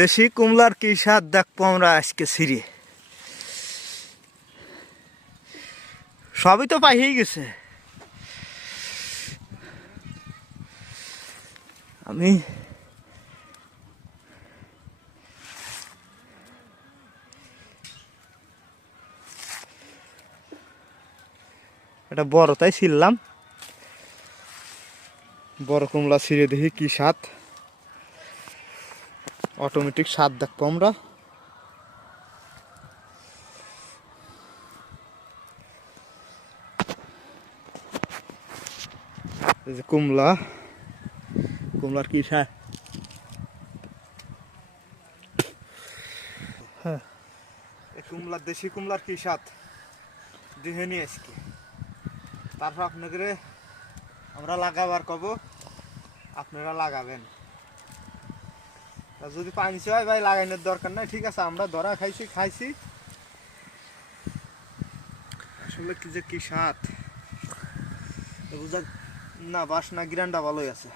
দেশি কুমলার কি স্বাদ দেখবো আমরা আজকে ছিঁড়ে। সবই তো পাইয়েই গেছে। আমি এটা বড় তাই ছিললাম, বড় কুমলা ছিঁড়ে দেখি কি স্বাদ। অটোমেটিক স্বাদ দেখবো আমরা। এই যে কুমলা, কুমলার কি স্বাদ। হ্যাঁ, এই কুমলার দেশি কুমলার কি স্বাদ দেখে নিয়ে আজকে, তারপর আপনাদের আমরা লাগাবার কব, আপনারা লাগাবেন। যদি পানি হয় ভাই লাগানোর দরকার নাই, ঠিক আছে আমরা ধরা খাইছি আসলে কি যে কি স্বাদ বুঝা না। বাসনা গ্রান্ডা ভালোই আছে।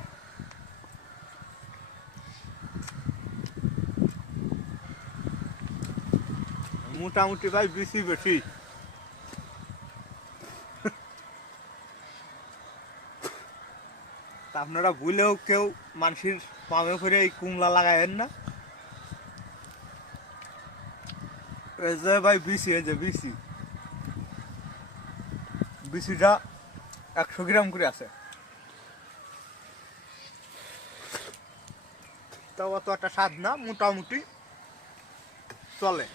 মোটামুটি ভাই বেশি বেশি আপনারা ভুলেও কেউ মানুষের পামে করে এই কুমলা লাগাবেন না। এই যে ভাই বিসি, এই যে বিসি, বিসিটা 100 গ্রাম করে আছে। তাও অত একটা স্বাদ না, মোটামুটি চলে।